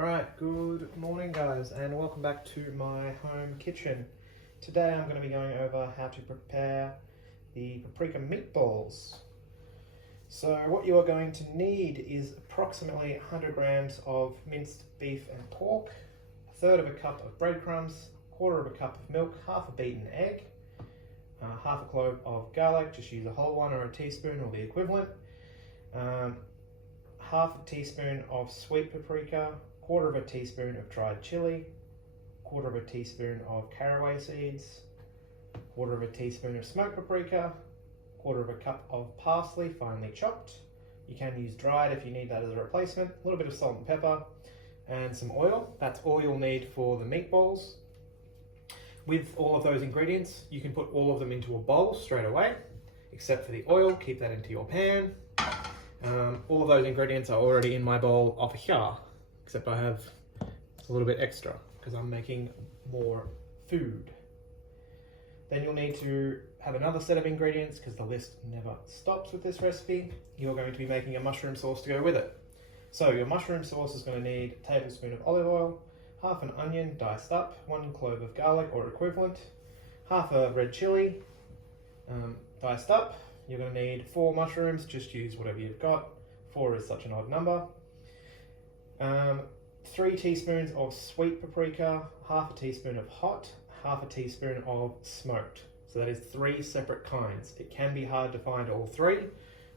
Alright, good morning guys, and welcome back to my home kitchen. Today I'm going to be going over how to prepare the paprika meatballs. So what you are going to need is approximately 100 grams of minced beef and pork, a third of a cup of breadcrumbs, a quarter of a cup of milk, half a beaten egg, half a clove of garlic, just use a whole one or a teaspoon or the equivalent, half a teaspoon of sweet paprika, quarter of a teaspoon of dried chili, quarter of a teaspoon of caraway seeds, quarter of a teaspoon of smoked paprika, quarter of a cup of parsley finely chopped. You can use dried if you need that as a replacement, a little bit of salt and pepper, and some oil. That's all you'll need for the meatballs. With all of those ingredients, you can put all of them into a bowl straight away, except for the oil. Keep that into your pan. All of those ingredients are already in my bowl over here, except I have a little bit extra because I'm making more food. Then you'll need to have another set of ingredients because the list never stops with this recipe. You're going to be making a mushroom sauce to go with it. So your mushroom sauce is going to need a tablespoon of olive oil, half an onion diced up, 1 clove of garlic or equivalent, half a red chili diced up. You're going to need 4 mushrooms, just use whatever you've got. 4 is such an odd number. 3 teaspoons of sweet paprika, half a teaspoon of hot, half a teaspoon of smoked. So that is 3 separate kinds. It can be hard to find all 3.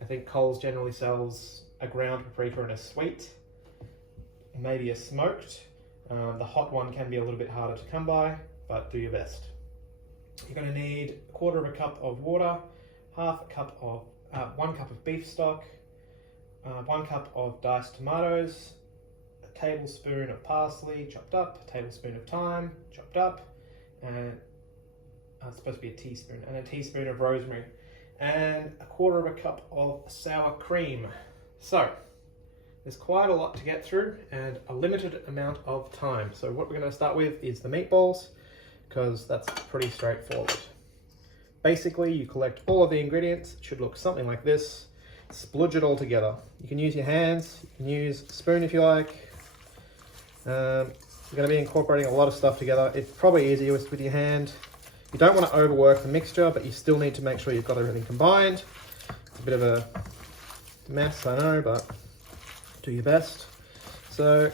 I think Coles generally sells a ground paprika and a sweet, maybe a smoked. The hot one can be a little bit harder to come by, but do your best. You're going to need a quarter of a cup of water, half a cup of 1 cup of beef stock, 1 cup of diced tomatoes, a tablespoon of parsley chopped up, a tablespoon of thyme chopped up, and it's supposed to be a teaspoon, and a teaspoon of rosemary, and a quarter of a cup of sour cream. So there's quite a lot to get through and a limited amount of time. So what we're going to start with is the meatballs, because that's pretty straightforward. Basically, you collect all of the ingredients. It should look something like this. Splodge it all together. You can use your hands, you can use a spoon if you like. You're going to be incorporating a lot of stuff together. It's probably easier with your hand. You don't want to overwork the mixture, but you still need to make sure you've got everything combined. It's a bit of a mess, I know, but do your best. So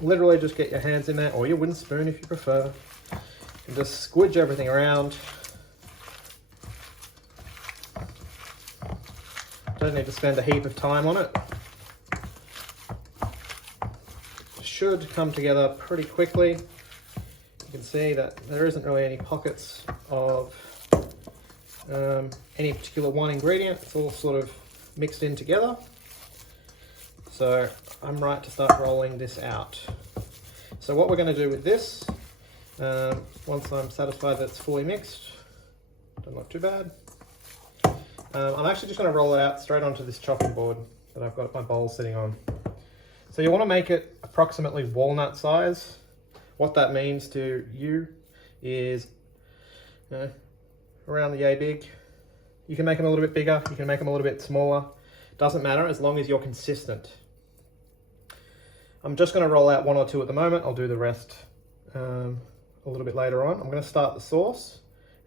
literally just get your hands in there, or your wooden spoon if you prefer, and just squidge everything around. Don't need to spend a heap of time on it. Should come together pretty quickly. You can see that there isn't really any pockets of any particular one ingredient. It's all sort of mixed in together. So I'm right to start rolling this out. So what we're going to do with this, once I'm satisfied that it's fully mixed, don't look too bad, I'm actually just going to roll it out straight onto this chopping board that I've got my bowl sitting on. So you want to make it approximately walnut size. What that means to you is around the yay big. You can make them a little bit bigger, you can make them a little bit smaller. Doesn't matter as long as you're consistent. I'm just going to roll out 1 or 2 at the moment. I'll do the rest a little bit later on. I'm going to start the sauce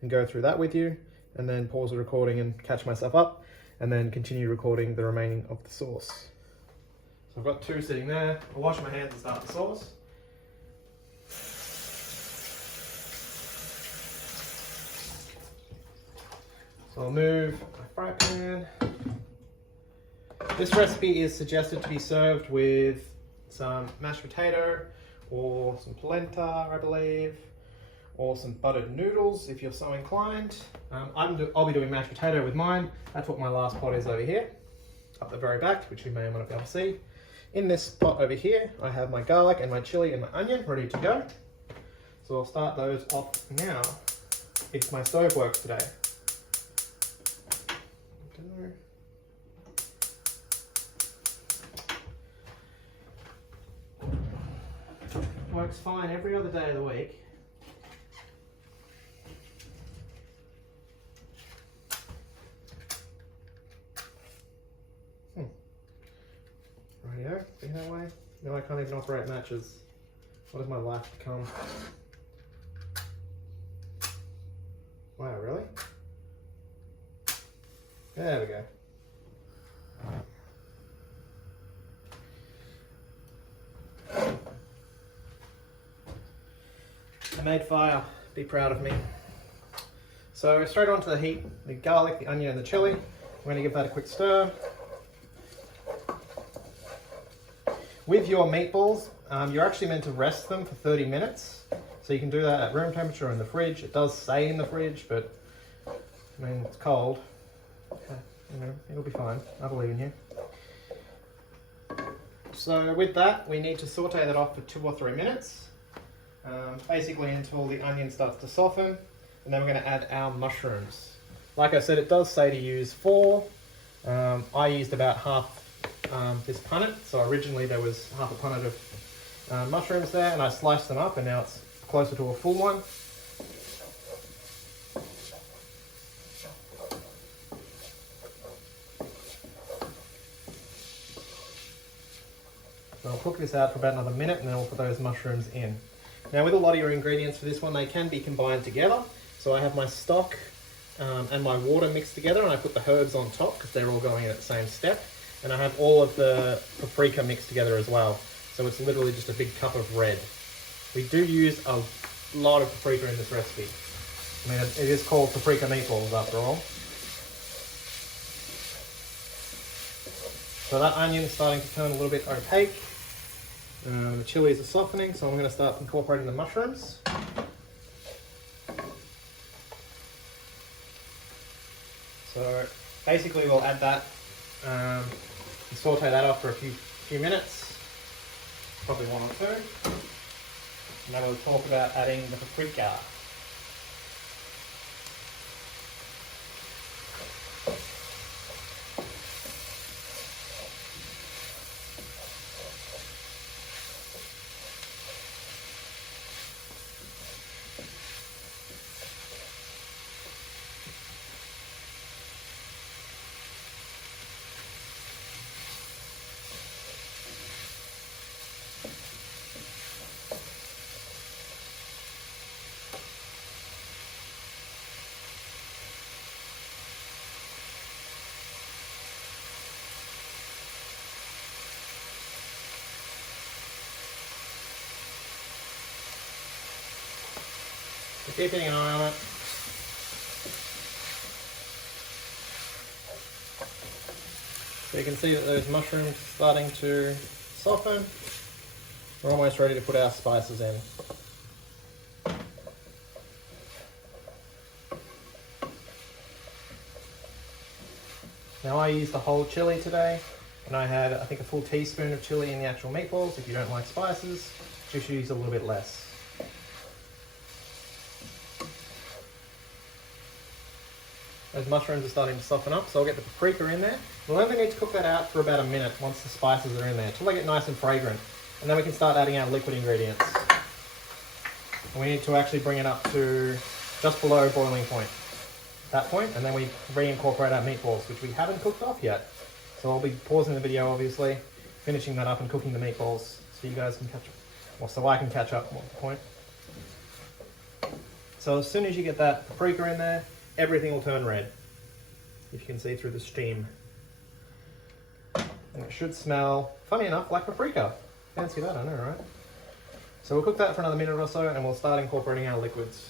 and go through that with you, and then pause the recording and catch myself up, and then continue recording the remaining of the sauce. So I've got 2 sitting there. I'll wash my hands and start the sauce. So I'll move my fry pan. This recipe is suggested to be served with some mashed potato or some polenta, I believe, or some buttered noodles if you're so inclined. I'll be doing mashed potato with mine. That's what my last pot is over here, up the very back, which you may or may not be able to see. In this pot over here, I have my garlic and my chili and my onion ready to go. So I'll start those off now, if my stove works today. Works fine every other day of the week. Rightio, be that way. Now I can't even operate matches. What has my life become? Wow, really? There we go. I made fire. Be proud of me. So straight onto the heat, the garlic, the onion and the chili. I'm going to give that a quick stir. With your meatballs, you're actually meant to rest them for 30 minutes. So you can do that at room temperature or in the fridge. It does say in the fridge, but I mean, it's cold. You know, it'll be fine. I believe in you. So with that, we need to saute that off for 2 or 3 minutes. Basically until the onion starts to soften. And then we're going to add our mushrooms. Like I said, it does say to use 4. I used about half this punnet. So originally there was half a punnet of mushrooms there, and I sliced them up, and now it's closer to a full one. So I'll cook this out for about another minute, and then we'll put those mushrooms in. Now with a lot of your ingredients for this one, they can be combined together. So I have my stock and my water mixed together, and I put the herbs on top because they're all going in at the same step. And I have all of the paprika mixed together as well. So it's literally just a big cup of red. We do use a lot of paprika in this recipe. I mean, it is called paprika meatballs after all. So that onion's starting to turn a little bit opaque. The chilies are softening, so I'm going to start incorporating the mushrooms. So basically we'll add that and saute that off for a few minutes, probably 1 or 2. And then we'll talk about adding the paprika. So keeping an eye on it. So you can see that those mushrooms are starting to soften. We're almost ready to put our spices in. Now I used the whole chili today, and I had I think a full teaspoon of chili in the actual meatballs. If you don't like spices, just use a little bit less. Those mushrooms are starting to soften up, so I'll get the paprika in there. We'll only need to cook that out for about a minute once the spices are in there, until they get nice and fragrant. And then we can start adding our liquid ingredients. And we need to actually bring it up to just below boiling point. That point, and then we reincorporate our meatballs, which we haven't cooked off yet. So I'll be pausing the video, obviously, finishing that up and cooking the meatballs, so you guys can catch up. Well, so I can catch up, more to the point. So as soon as you get that paprika in there, everything will turn red, if you can see through the steam. And it should smell, funny enough, like paprika. Fancy that, I know, right? So we'll cook that for another minute or so, and we'll start incorporating our liquids.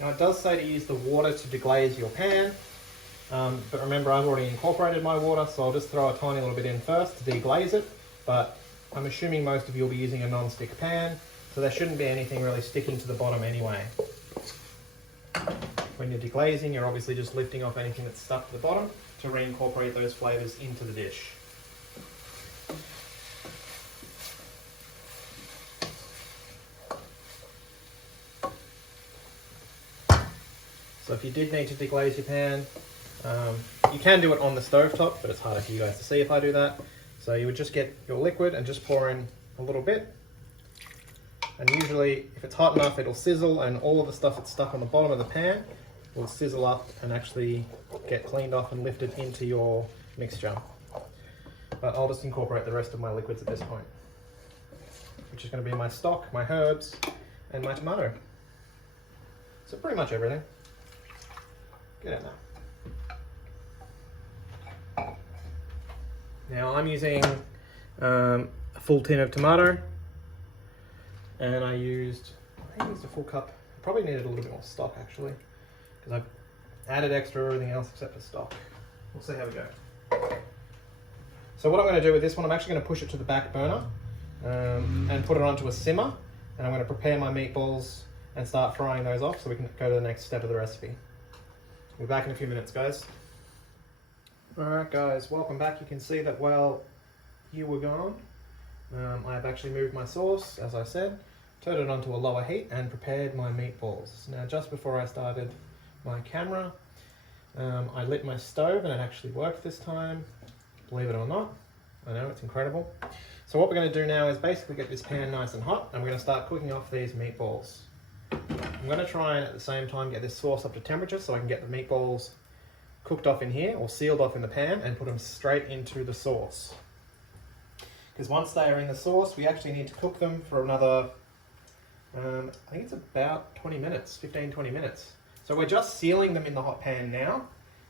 Now it does say to use the water to deglaze your pan, but remember I've already incorporated my water, so I'll just throw a tiny little bit in first to deglaze it, but I'm assuming most of you will be using a non-stick pan, so there shouldn't be anything really sticking to the bottom anyway. When you're deglazing, you're obviously just lifting off anything that's stuck to the bottom to reincorporate those flavours into the dish. So if you did need to deglaze your pan, you can do it on the stovetop, but it's harder for you guys to see if I do that. So you would just get your liquid and just pour in a little bit. And usually, if it's hot enough, it'll sizzle, and all of the stuff that's stuck on the bottom of the pan will sizzle up and actually get cleaned off and lifted into your mixture. But I'll just incorporate the rest of my liquids at this point, which is going to be my stock, my herbs, and my tomato. So pretty much everything. Get out now. Now I'm using a full tin of tomato, and I used a full cup. Probably needed a little bit more stock actually, because I've added extra everything else except for stock. We'll see how we go. So what I'm going to do with this one, I'm actually going to push it to the back burner and put it onto a simmer, and I'm going to prepare my meatballs and start frying those off so we can go to the next step of the recipe. We'll be back in a few minutes, guys. Alright guys, welcome back. You can see that while you were gone, I've actually moved my sauce, as I said, turned it onto a lower heat and prepared my meatballs. Now just before I started my camera, I lit my stove and it actually worked this time. Believe it or not, I know, it's incredible. So what we're going to do now is basically get this pan nice and hot, and we're going to start cooking off these meatballs. I'm going to try and at the same time get this sauce up to temperature so I can get the meatballs cooked off in here or sealed off in the pan and put them straight into the sauce. Because once they are in the sauce, we actually need to cook them for another, I think it's about 20 minutes, 15-20 minutes. So we're just sealing them in the hot pan now,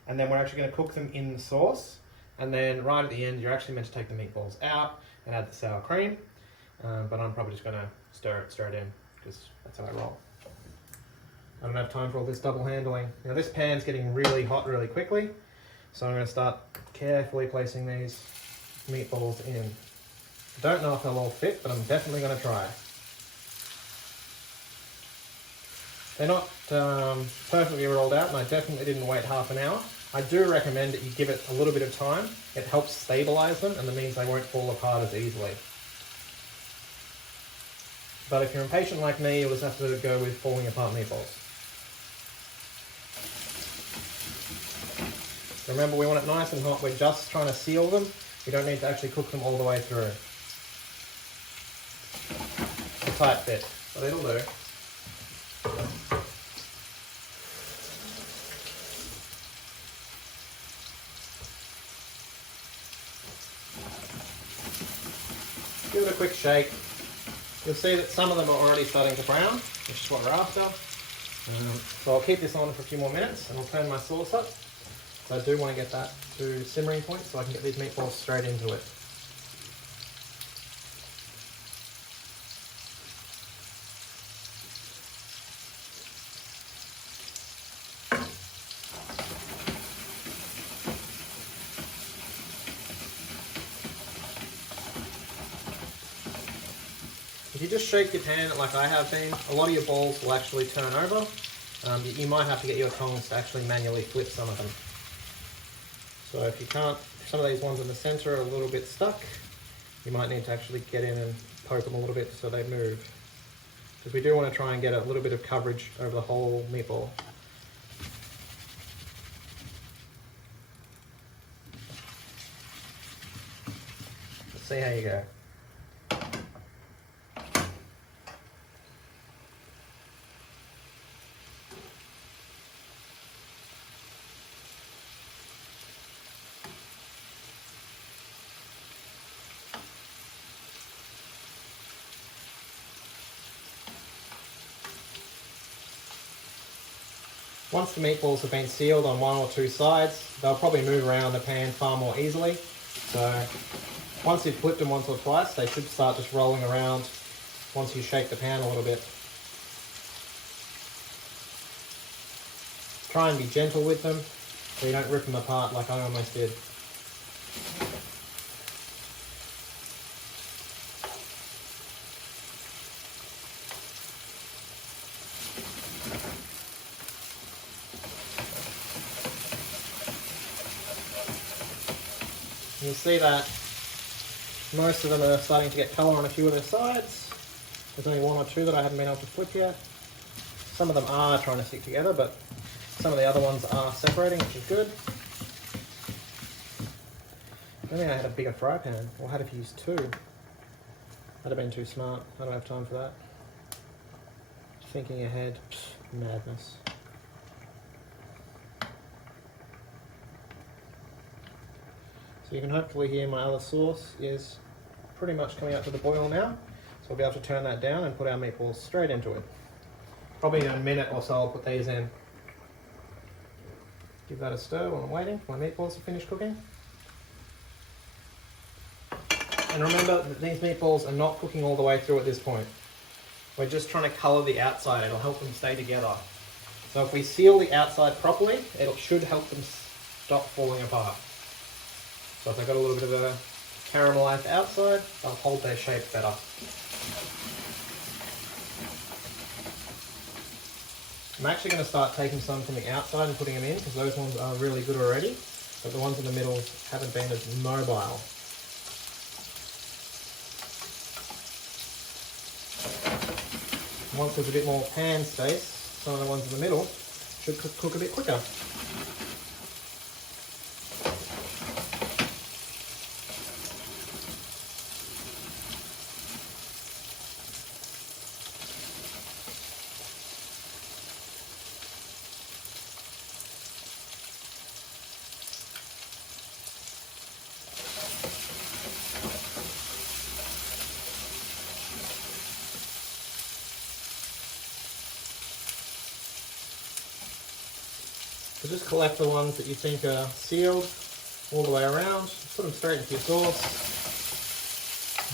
and then we're actually going to cook them in the sauce. And then right at the end, you're actually meant to take the meatballs out and add the sour cream. But I'm probably just going to stir it in because that's how I roll. I don't have time for all this double handling. Now this pan's getting really hot really quickly. So I'm going to start carefully placing these meatballs in. I don't know if they'll all fit, but I'm definitely going to try. They're not perfectly rolled out, and I definitely didn't wait half an hour. I do recommend that you give it a little bit of time. It helps stabilize them, and that means they won't fall apart as easily. But if you're impatient like me, you'll just have to go with falling apart meatballs. Remember, we want it nice and hot. We're just trying to seal them. We don't need to actually cook them all the way through. A tight fit, but it'll do. Give it a quick shake. You'll see that some of them are already starting to brown, which is what we're after. So I'll keep this on for a few more minutes and I'll turn my sauce up. So I do want to get that to simmering point so I can get these meatballs straight into it. If you just shake your pan like I have been, a lot of your balls will actually turn over. You might have to get your tongs to actually manually flip some of them. So if you can't, if some of these ones in the center are a little bit stuck, you might need to actually get in and poke them a little bit so they move. Because we do want to try and get a little bit of coverage over the whole meatball. Let's see how you go. Once the meatballs have been sealed on one or two sides, they'll probably move around the pan far more easily. So once you've flipped them once or twice, they should start just rolling around once you shake the pan a little bit. Try and be gentle with them so you don't rip them apart like I almost did. You'll see that most of them are starting to get colour on a few of their sides. There's only one or two that I haven't been able to flip yet. Some of them are trying to stick together, but some of the other ones are separating, which is good. I think I had a bigger fry pan, or had to use two. That'd have been too smart. I don't have time for that. thinking ahead. Madness. So you can hopefully hear my other sauce is pretty much coming up to the boil now. So we'll be able to turn that down and put our meatballs straight into it. Probably in a minute or so I'll put these in. Give that a stir while I'm waiting for my meatballs to finish cooking. And remember that these meatballs are not cooking all the way through at this point. We're just trying to colour the outside. It'll help them stay together. So if we seal the outside properly, it should help them stop falling apart. So if they've got a little bit of a caramelised outside, they'll hold their shape better. I'm actually going to start taking some from the outside and putting them in because those ones are really good already, but the ones in the middle haven't been as mobile. Once there's a bit more pan space, some of the ones in the middle should cook a bit quicker. So just collect the ones that you think are sealed all the way around, put them straight into your sauce,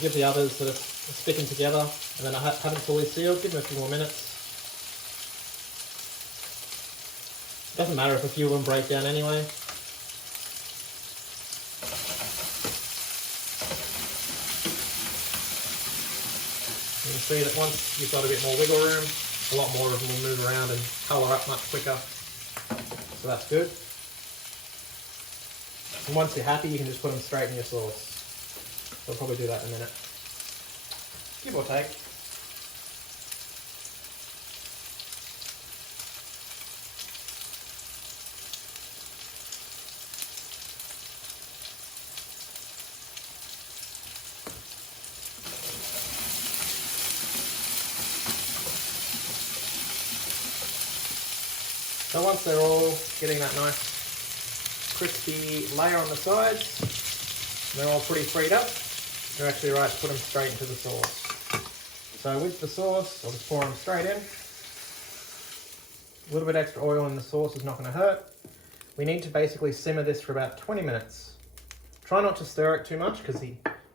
give the others that are sticking together, and then I haven't fully sealed, give them a few more minutes. Doesn't matter if a few of them break down anyway. You can see that once you've got a bit more wiggle room, a lot more of them will move around and colour up much quicker. So that's good. And once you're happy, you can just put them straight in your sauce. So I'll probably do that in a minute. Give or take. So once they're all getting that nice crispy layer on the sides, they're all pretty freed up, you're actually right to put them straight into the sauce. So with the sauce, I'll just pour them straight in. A little bit extra oil in the sauce is not going to hurt. We need to basically simmer this for about 20 minutes. Try not to stir it too much because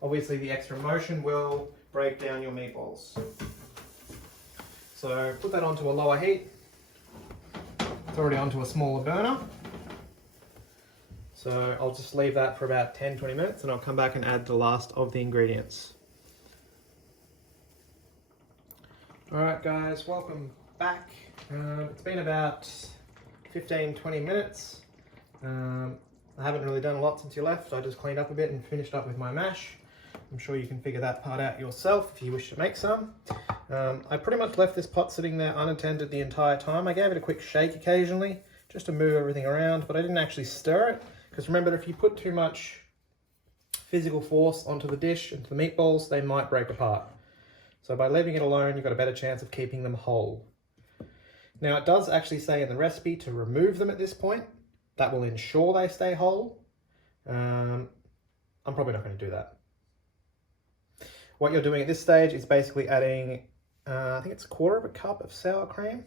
obviously the extra motion will break down your meatballs. So put that onto a lower heat. It's already onto a smaller burner. So I'll just leave that for about 10-20 minutes and I'll come back and add the last of the ingredients. Alright guys, welcome back. It's been about 15-20 minutes. I haven't really done a lot since you left. I just cleaned up a bit and finished up with my mash. I'm sure you can figure that part out yourself if you wish to make some. I pretty much left this pot sitting there unattended the entire time. I gave it a quick shake occasionally just to move everything around, but I didn't actually stir it because remember, if you put too much physical force onto the dish, into the meatballs, they might break apart. So by leaving it alone, you've got a better chance of keeping them whole. Now it does actually say in the recipe to remove them at this point. That will ensure they stay whole. I'm probably not going to do that. What you're doing at this stage is basically adding, I think it's 1/4 cup of sour cream,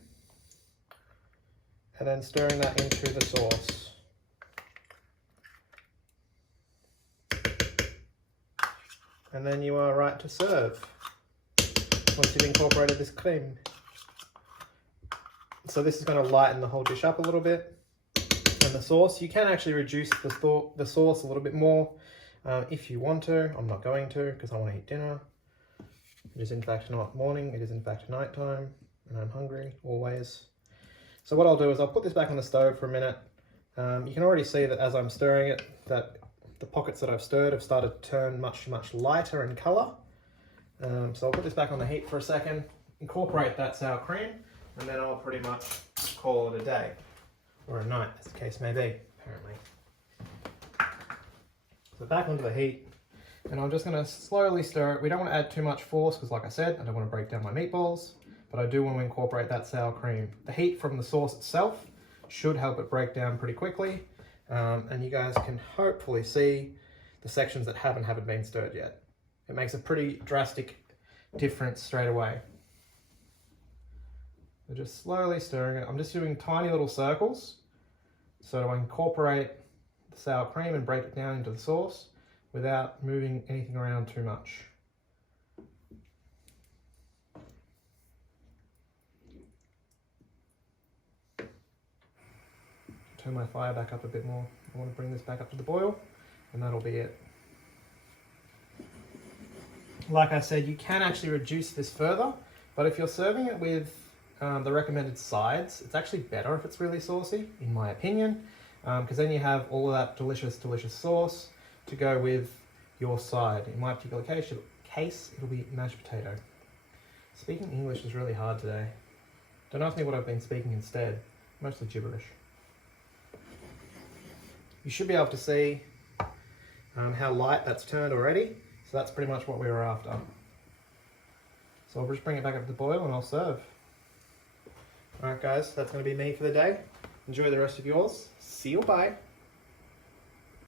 and then stirring that into the sauce. And then you are right to serve once you've incorporated this cream. So this is going to lighten the whole dish up a little bit. And the sauce, you can actually reduce the sauce a little bit more if you want to. I'm not going to because I want to eat dinner. It is in fact not morning, it is in fact night time, and I'm hungry always. So what I'll do is I'll put this back on the stove for a minute. You can already see that as I'm stirring it, that the pockets that I've stirred have started to turn much lighter in colour. So I'll put this back on the heat for a second, incorporate that sour cream, and then I'll pretty much call it a day. Or a night, as the case may be, apparently. So back onto the heat, and I'm just going to slowly stir it. We don't want to add too much force, because like I said, I don't want to break down my meatballs. but I do want to incorporate that sour cream. The heat from the sauce itself should help it break down pretty quickly, and you guys can hopefully see the sections that haven't been stirred yet. It makes a pretty drastic difference straight away. We're just slowly stirring it. I'm just doing tiny little circles so to incorporate the sour cream and break it down into the sauce without moving anything around too much. Turn my fire back up a bit more. I want to bring this back up to the boil, and that'll be it. Like I said, you can actually reduce this further, but if you're serving it with the recommended sides, it's actually better if it's really saucy, in my opinion, because then you have all of that delicious sauce to go with your side. In my particular case, it'll be mashed potato. Speaking English is really hard today. Don't ask me what I've been speaking instead. Mostly gibberish. You should be able to see how light that's turned already. So that's pretty much what we were after. So I'll just bring it back up to the boil and I'll serve. Alright guys, that's going to be me for the day. Enjoy the rest of yours. See you, bye.